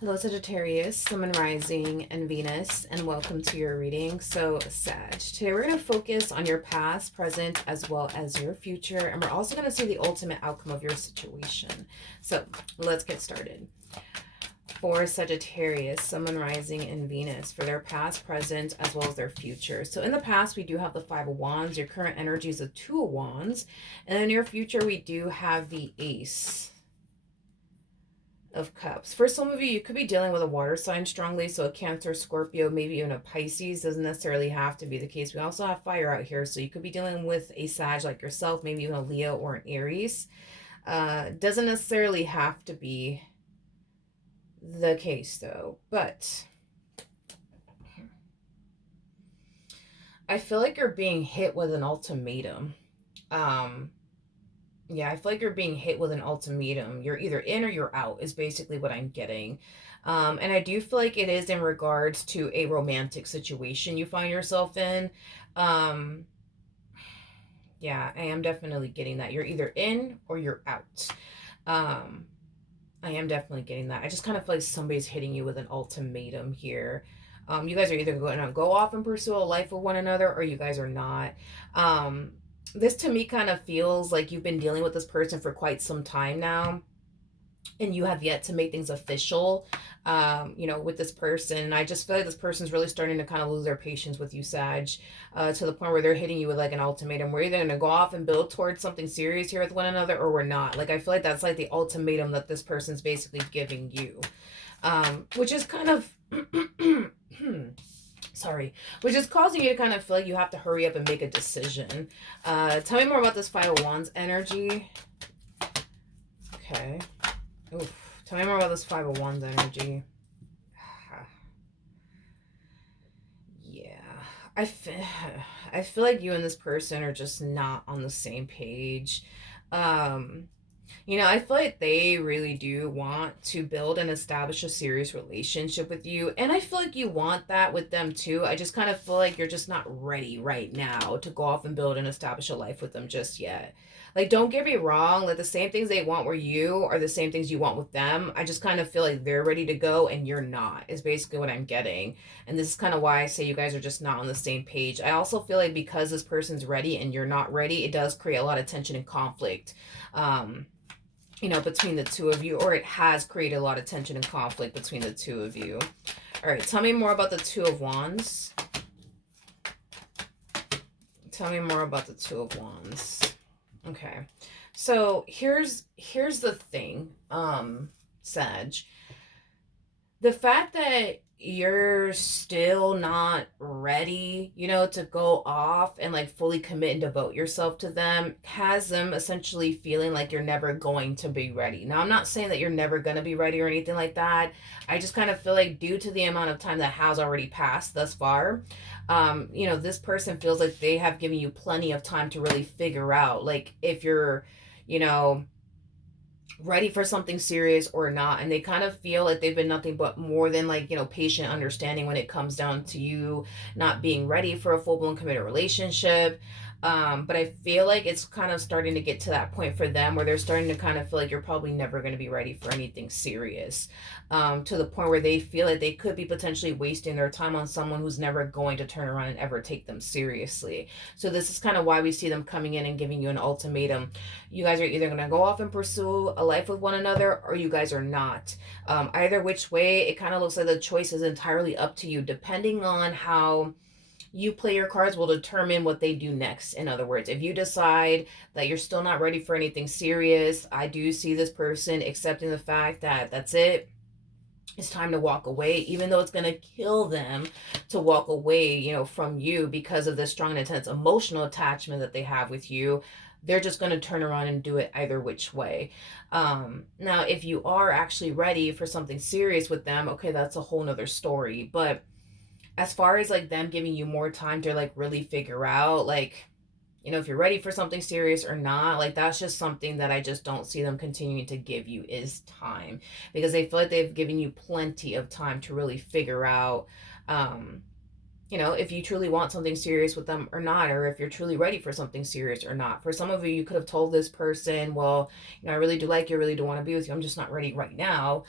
Hello, Sagittarius, Sun, Moon, Rising, and Venus, and welcome to your reading. So, Sag, today we're going to focus on your past, present, as well as your future, and we're also going to see the ultimate outcome of your situation. So, let's get started. For Sagittarius, Sun, Moon, Rising, and Venus, for their past, present, as well as their future. So, in the past, we do have the Five of Wands. Your current energy is the Two of Wands, and in your future, we do have the Ace of Cups. For some of you, you could be dealing with a water sign strongly, so a Cancer, Scorpio, maybe even a Pisces. Doesn't necessarily have to be the case. We also have fire out here, so you could be dealing with a Sag like yourself, maybe even a Leo or an Aries. Doesn't necessarily have to be the case though, but I feel like you're being hit with an ultimatum. Um, Yeah, I feel like you're being hit with an ultimatum. You're either in or you're out, is basically what I'm getting. And I do feel like it is in regards to a romantic situation you find yourself in. Um, yeah, I am definitely getting that. You're either in or you're out. Um, I am definitely getting that. I just kind of feel like somebody's hitting you with an ultimatum here. You guys are either going to go off and pursue a life with one another or you guys are not. Um, this to me kind of feels like you've been dealing with this person for quite some time now and you have yet to make things official, with this person. And I just feel like this person's really starting to kind of lose their patience with you, Sag, to the point where they're hitting you with like an ultimatum. We're either going to go off and build towards something serious here with one another or we're not. Like, I feel like that's like the ultimatum that this person's basically giving you, which is kind of. Sorry, which is causing you to kind of feel like you have to hurry up and make a decision. Tell me more about this Five of Wands energy. Okay. Oof. Tell me more about this Five of Wands energy. Yeah. I feel, I feel like you and this person are just not on the same page. Um, I feel like they really do want to build and establish a serious relationship with you. And I feel like you want that with them too. I just kind of feel like you're just not ready right now to go off and build and establish a life with them just yet. Like, don't get me wrong, like the same things they want where you are the same things you want with them. I just kind of feel like they're ready to go and you're not, is basically what I'm getting. And this is kind of why I say you guys are just not on the same page. I also feel like because this person's ready and you're not ready, it does create a lot of tension and conflict. Between the two of you, or it has created a lot of tension and conflict between the two of you. All right, tell me more about the Two of Wands. Tell me more about the Two of Wands. Okay, so here's the thing, Sag. The fact that you're still not ready, to go off and like fully commit and devote yourself to them has them essentially feeling like you're never going to be ready. Now, I'm not saying that you're never going to be ready or anything like that. I just kind of feel like due to the amount of time that has already passed thus far, this person feels like they have given you plenty of time to really figure out like if you're, you know, ready for something serious or not, and they kind of feel like they've been nothing but more than like patient understanding when it comes down to you not being ready for a full-blown committed relationship. But I feel like it's kind of starting to get to that point for them where they're starting to kind of feel like you're probably never going to be ready for anything serious, to the point where they feel like they could be potentially wasting their time on someone who's never going to turn around and ever take them seriously. So this is kind of why we see them coming in and giving you an ultimatum. You guys are either going to go off and pursue a life with one another or you guys are not. Either which way, it kind of looks like the choice is entirely up to you. Depending on how you play your cards will determine what they do next. In other words, if you decide that you're still not ready for anything serious, I do see this person accepting the fact that that's it. It's time to walk away, even though it's going to kill them to walk away, from you because of the strong and intense emotional attachment that they have with you. They're just going to turn around and do it either which way. Now, if you are actually ready for something serious with them, okay, that's a whole nother story. But as far as like them giving you more time to like really figure out like, if you're ready for something serious or not, like that's just something that I just don't see them continuing to give you is time, because they feel like they've given you plenty of time to really figure out, if you truly want something serious with them or not, or if you're truly ready for something serious or not. For some of you, you could have told this person, well, I really do like you, I really do want to be with you. I'm just not ready right now,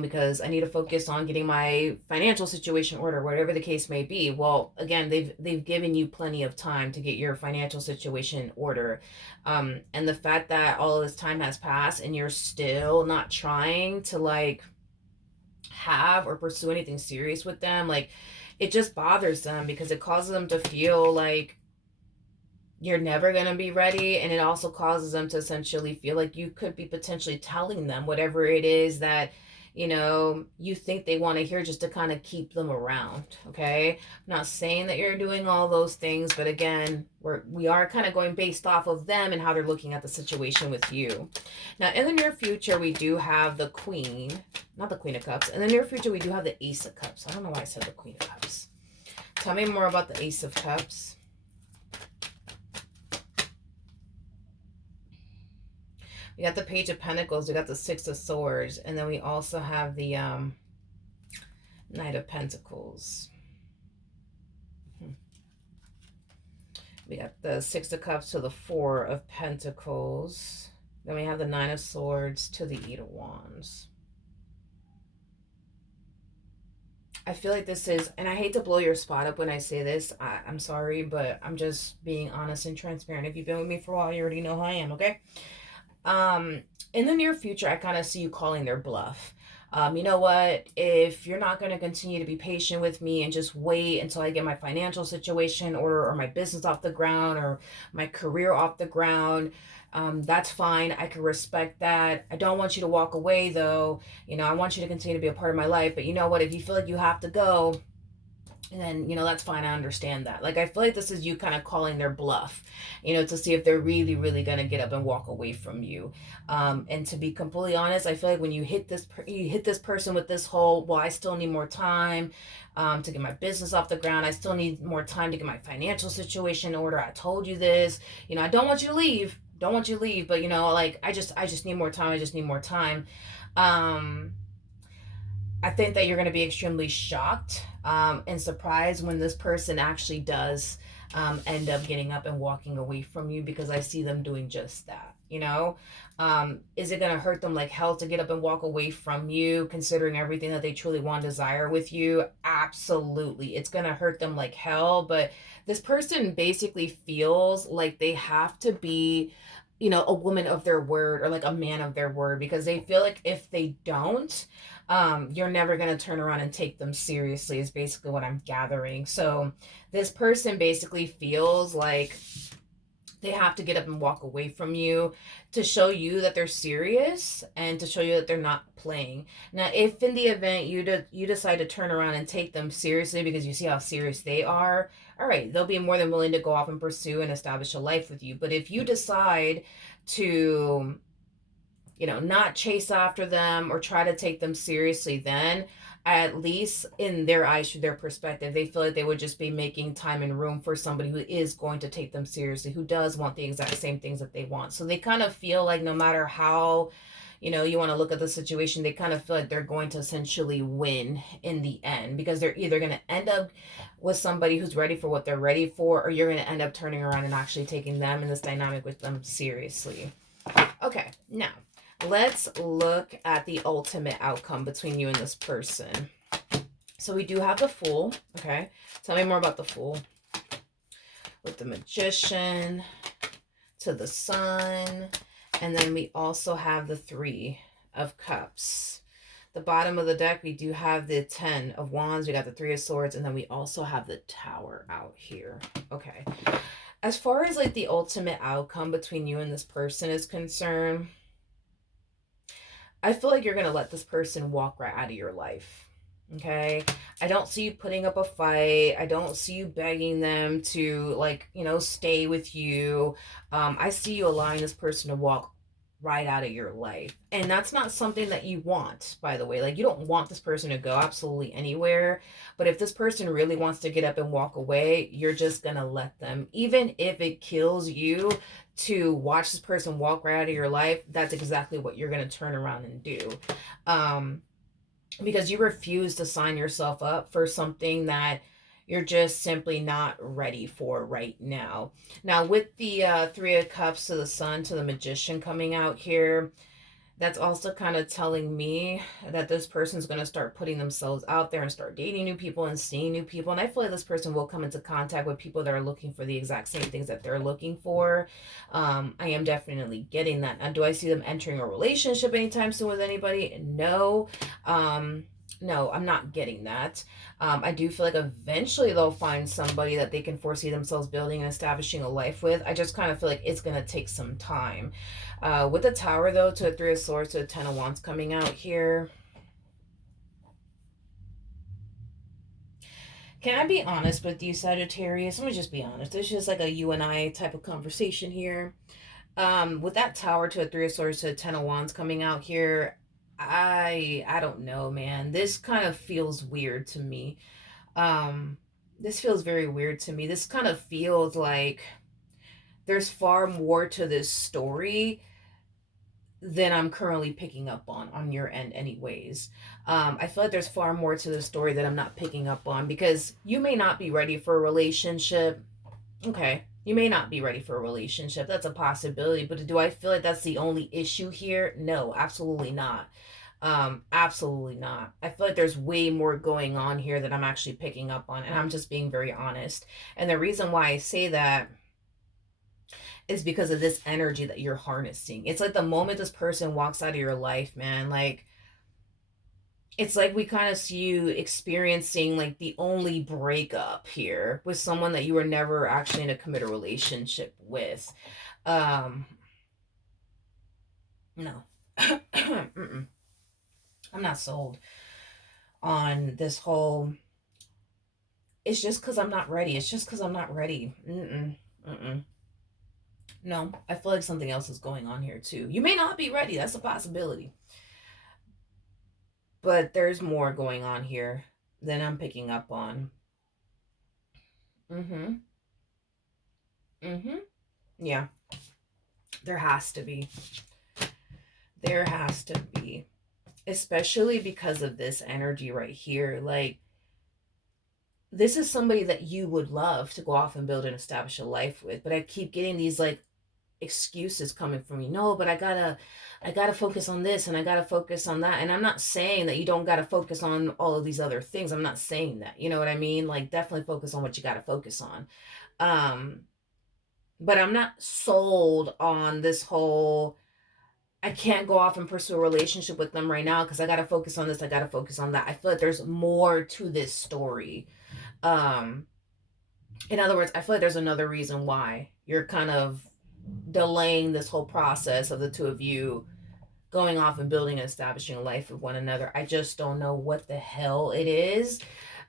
because I need to focus on getting my financial situation order, whatever the case may be. Well, again, they've given you plenty of time to get your financial situation in order. And the fact that all of this time has passed and you're still not trying to like have or pursue anything serious with them, like, it just bothers them because it causes them to feel like you're never going to be ready. And it also causes them to essentially feel like you could be potentially telling them whatever it is that you think they want to hear, just to kind of keep them around. Okay, I'm not saying that you're doing all those things, but again, we are kind of going based off of them and how they're looking at the situation with you. Now, in the near future, we do have the Queen, not the Queen of Cups. In the near future, we do have the Ace of Cups. I don't know why I said the Queen of Cups. Tell me more about the Ace of Cups. We got the Page of Pentacles, we got the Six of Swords, and then we also have the Knight of Pentacles. We got the Six of Cups to the Four of Pentacles. Then we have the Nine of Swords to the Eight of Wands. I feel like this is, and I hate to blow your spot up when I say this, I'm sorry, but I'm just being honest and transparent. If you've been with me for a while, you already know who I am, okay? In the near future, I kind of see you calling their bluff. You know what, if you're not going to continue to be patient with me and just wait until I get my financial situation or my business off the ground or my career off the ground, that's fine. I can respect that. I don't want you to walk away though. I want you to continue to be a part of my life, but you know what, if you feel like you have to go, and then, that's fine. I understand that. Like, I feel like this is you kind of calling their bluff, to see if they're really, really going to get up and walk away from you. And to be completely honest, I feel like when you hit this person with this whole, well, I still need more time to get my business off the ground. I still need more time to get my financial situation in order. I told you this, I don't want you to leave. Don't want you to leave. But, like, I just need more time. I just need more time. I think that you're going to be extremely shocked and surprised when this person actually does end up getting up and walking away from you, because I see them doing just that. Is it going to hurt them like hell to get up and walk away from you, considering everything that they truly want and desire with you? Absolutely. It's going to hurt them like hell, but this person basically feels like they have to be a woman of their word, or like a man of their word, because they feel like if they don't, you're never going to turn around and take them seriously, is basically what I'm gathering. So this person basically feels like they have to get up and walk away from you to show you that they're serious and to show you that they're not playing. Now, if in the event you decide to turn around and take them seriously because you see how serious they are, all right, they'll be more than willing to go off and pursue and establish a life with you. But if you decide to not chase after them or try to take them seriously, then at least in their eyes, through their perspective, they feel like they would just be making time and room for somebody who is going to take them seriously, who does want the exact same things that they want. So they kind of feel like no matter how, you want to look at the situation, they kind of feel like they're going to essentially win in the end, because they're either going to end up with somebody who's ready for what they're ready for, or you're going to end up turning around and actually taking them in this dynamic with them seriously. Okay, now let's look at the ultimate outcome between you and this person. So we do have the Fool. Okay, tell me more about the Fool. With the Magician to the Sun. And then we also have the Three of Cups. The bottom of the deck, we do have the 10 of Wands. We got the 3 of Swords. And then we also have the Tower out here. Okay. As far as like the ultimate outcome between you and this person is concerned, I feel like you're going to let this person walk right out of your life. Okay. I don't see you putting up a fight. I don't see you begging them to stay with you. I see you allowing this person to walk right out of your life. And that's not something that you want, by the way. Like, you don't want this person to go absolutely anywhere. But if this person really wants to get up and walk away, you're just going to let them. Even if it kills you to watch this person walk right out of your life, that's exactly what you're going to turn around and do. Because you refuse to sign yourself up for something that you're just simply not ready for right now. Now, with the Three of Cups to the Sun to the Magician coming out here, that's also kind of telling me that this person's going to start putting themselves out there and start dating new people and seeing new people. And I feel like this person will come into contact with people that are looking for the exact same things that they're looking for. I am definitely getting that. And do I see them entering a relationship anytime soon with anybody? No. No, I'm not getting that. I do feel like eventually they'll find somebody that they can foresee themselves building and establishing a life with. I just kind of feel like it's going to take some time. With the Tower, though, to a Three of Swords to a Ten of Wands coming out here. Can I be honest with you, Sagittarius? Let me just be honest. It's just like a you and I type of conversation here. With that Tower to a Three of Swords to a Ten of Wands coming out here, I don't know, man. This kind of feels weird to me. This feels very weird to me. This kind of feels like there's far more to this story than I'm currently picking up on your end anyways. I feel like there's far more to the story that I'm not picking up on, because you may not be ready for a relationship. Okay, you may not be ready for a relationship. That's a possibility, but do I feel like that's the only issue here? No, absolutely not. Absolutely not. I feel like there's way more going on here that I'm actually picking up on, and I'm just being very honest. And the reason why I say that is because of this energy that you're harnessing. It's like the moment this person walks out of your life, man, like it's like we kind of see you experiencing like the only breakup here with someone that you were never actually in a committed relationship with. Um no. I'm not sold on this whole it's just cuz I'm not ready. It's just cuz I'm not ready. Mm-mm. Mm-mm. No, I feel like something else is going on here too. You may not be ready. That's a possibility. But there's more going on here than I'm picking up on. Mm-hmm. Mm-hmm. Yeah. There has to be. There has to be. Especially because of this energy right here. Like, this is somebody that you would love to go off and build and establish a life with. But I keep getting these like excuses coming from me. No, but I gotta focus on this and I gotta focus on that. And I'm not saying that you don't gotta focus on all of these other things. I'm not saying that. You know what I mean? Like, definitely focus on what you gotta focus on. Um, but I'm not sold on this whole I can't go off and pursue a relationship with them right now because I gotta focus on this, I gotta focus on that. I feel like there's more to this story. Um, in other words, I feel like there's another reason why you're kind of delaying this whole process of the two of you going off and building and establishing a life with one another. I just don't know what the hell it is.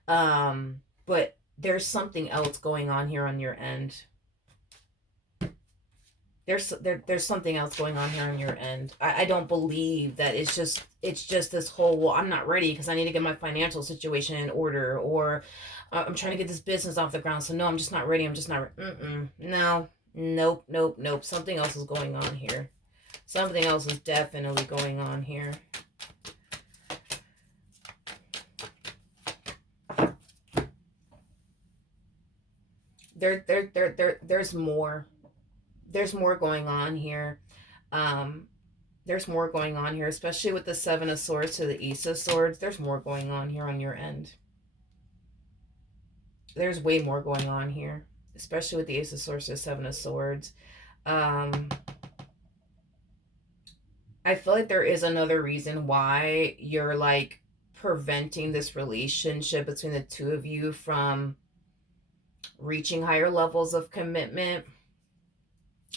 But there's something else going on here on your end. There's something else going on here on your end. I don't believe that it's just this whole, well, I'm not ready because I need to get my financial situation in order, or I'm trying to get this business off the ground, so no, I'm just not ready. I'm just not no, nope, nope, nope. Something else is going on here. Something else is definitely going on here. There's more. There's more going on here. Um, there's more going on here, especially with the Seven of Swords to the Ace of Swords. There's more going on here on your end. There's way more going on here, especially with the Ace of Swords to the Seven of Swords. Um, I feel like there is another reason why you're like preventing this relationship between the two of you from reaching higher levels of commitment.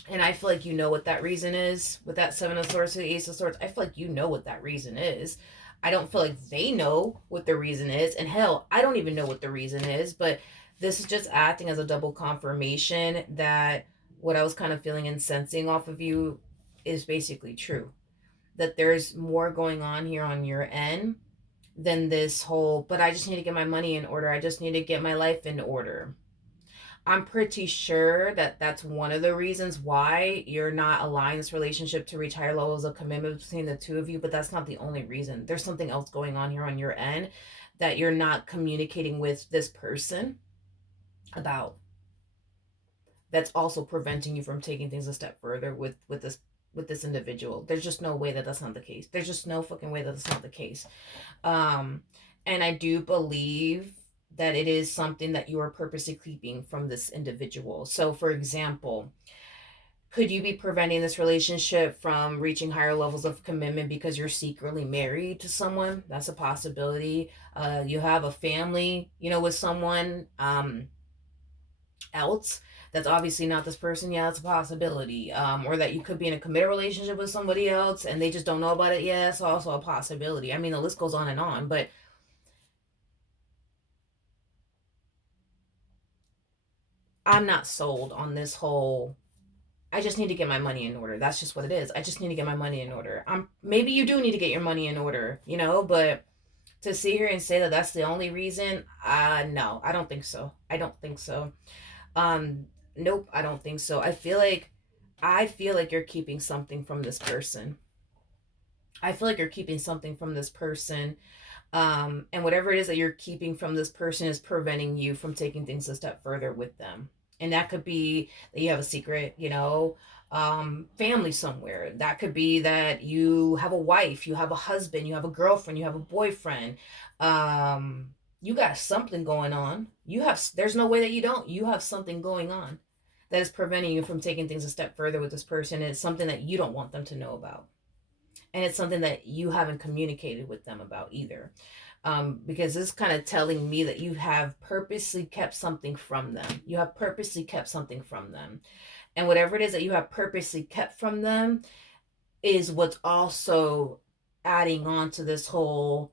And I feel like you know what that reason is with that Seven of Swords to the Ace of Swords. I feel like you know what that reason is. I don't feel like they know what the reason is. And hell, I don't even know what the reason is. But this is just acting as a double confirmation that what I was kind of feeling and sensing off of you is basically true. That there's more going on here on your end than this whole, but I just need to get my money in order. I just need to get my life in order. I'm pretty sure that that's one of the reasons why you're not allowing this relationship to reach higher levels of commitment between the two of you, but that's not the only reason. There's something else going on here on your end that you're not communicating with this person. about, that's also preventing you from taking things a step further with this individual. There's just no way that that's not the case. There's just no fucking way that that's not the case. Um, and I do believe that it is something that you are purposely keeping from this individual. So, for example, could you be preventing this relationship from reaching higher levels of commitment because you're secretly married to someone? That's a possibility. You have a family, with someone else. That's obviously not this person. Yeah, that's a possibility. Or that you could be in a committed relationship with somebody else and they just don't know about it yet. It's also a possibility. I mean, the list goes on and on, but I'm not sold on this whole, I just need to get my money in order. That's just what it is. I just need to get my money in order. Maybe you do need to get your money in order, but to sit here and say that that's the only reason, no, I don't think so. I don't think so. Um, nope, I don't think so. I feel like you're keeping something from this person. I feel like you're keeping something from this person. And whatever it is that you're keeping from this person is preventing you from taking things a step further with them. And that could be that you have a secret, family somewhere. That could be that you have a wife, you have a husband, you have a girlfriend, you have a boyfriend. You got something going on. There's no way that you don't. You have something going on that is preventing you from taking things a step further with this person. And it's something that you don't want them to know about. And it's something that you haven't communicated with them about either. Because this is kind of telling me that you have purposely kept something from them. You have purposely kept something from them. And whatever it is that you have purposely kept from them is what's also adding on to this whole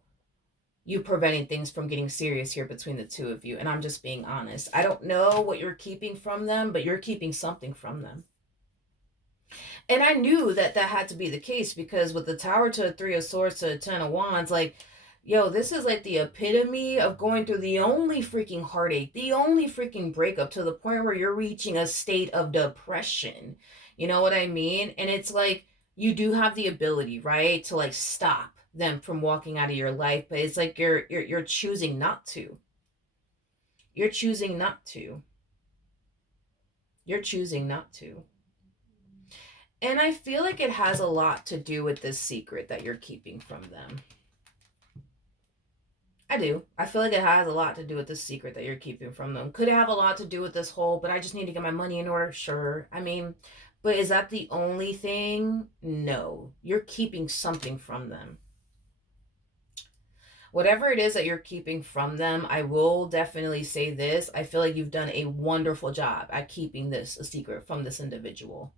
you preventing things from getting serious here between the two of you. And I'm just being honest. I don't know what you're keeping from them, but you're keeping something from them. And I knew that that had to be the case because with the Tower to a Three of Swords to a Ten of Wands, like, yo, this is like the epitome of going through the only freaking heartache, the only freaking breakup to the point where you're reaching a state of depression. You know what I mean? And it's like you do have the ability, right, to like stop them from walking out of your life, but it's like you're choosing not to. You're choosing not to. You're choosing not to. And I feel like it has a lot to do with this secret that you're keeping from them. I do. I feel like it has a lot to do with this secret that you're keeping from them. Could it have a lot to do with this whole, but I just need to get my money in order? Sure. I mean, but is that the only thing? No. You're keeping something from them. Whatever it is that you're keeping from them, I will definitely say this. I feel like you've done a wonderful job at keeping this a secret from this individual.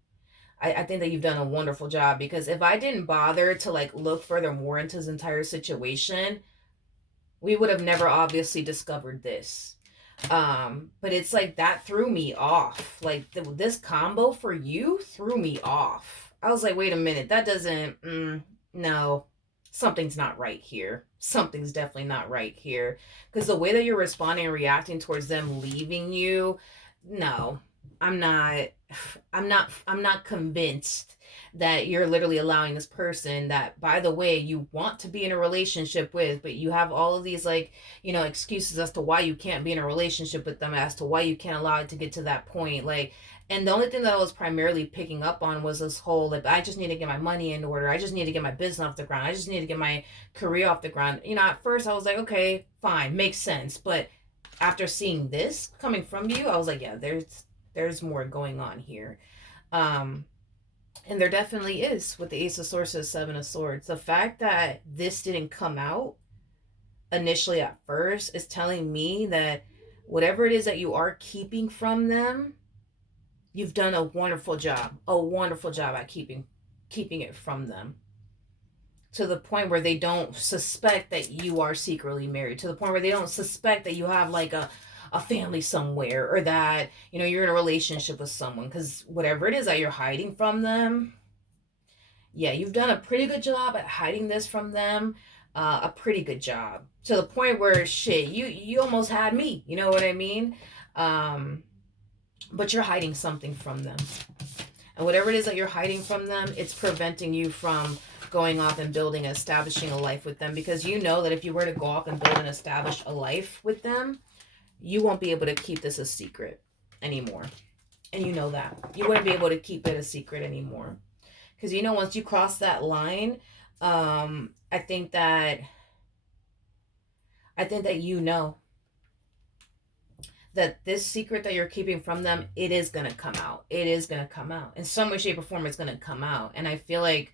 I think that you've done a wonderful job because if I didn't bother to like look further more into his entire situation, we would have never obviously discovered this. But it's like that threw me off. Like this combo for you threw me off. I was like, wait a minute, that doesn't, no, something's not right here. Something's definitely not right here. Because the way that you're responding and reacting towards them leaving you, no, I'm not I'm not convinced that you're literally allowing this person that, by the way, you want to be in a relationship with, but you have all of these like, excuses as to why you can't be in a relationship with them, as to why you can't allow it to get to that point. Like, and the only thing that I was primarily picking up on was this whole like, I just need to get my money in order. I just need to get my business off the ground. I just need to get my career off the ground. At first I was like, okay, fine, makes sense. But after seeing this coming from you, I was like, yeah, there's more going on here. Um, and there definitely is with the Ace of Swords to the Seven of Swords. The fact that this didn't come out initially at first is telling me that whatever it is that you are keeping from them, you've done a wonderful job. A wonderful job at keeping it from them. To the point where they don't suspect that you are secretly married. To the point where they don't suspect that you have like a family somewhere, or that you're in a relationship with someone, because whatever it is that you're hiding from them, yeah, you've done a pretty good job at hiding this from them. A pretty good job, to the point where shit, you almost had me, you know what I mean? But you're hiding something from them, and whatever it is that you're hiding from them, it's preventing you from going off and building and establishing a life with them, because you know that if you were to go off and build and establish a life with them, you won't be able to keep this a secret anymore. And you know that. You wouldn't be able to keep it a secret anymore. Because, you know, once you cross that line, I think that you know that this secret that you're keeping from them, it is going to come out. It is going to come out. In some way, shape, or form, it's going to come out. And I feel like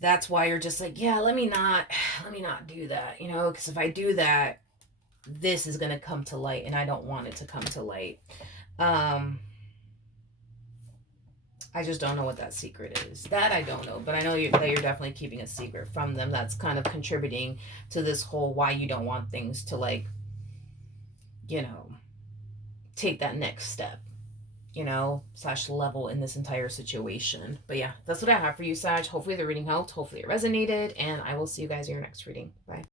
that's why you're just like, yeah, let me not do that, you know, because if I do that, this is going to come to light, and I don't want it to come to light. I just don't know what that secret is. That I don't know, but I know that you're definitely keeping a secret from them. That's kind of contributing to this whole why you don't want things to, like, you know, take that next step, you know, / level in this entire situation. But yeah, that's what I have for you, Sag. Hopefully the reading helped. Hopefully it resonated, and I will see you guys in your next reading. Bye.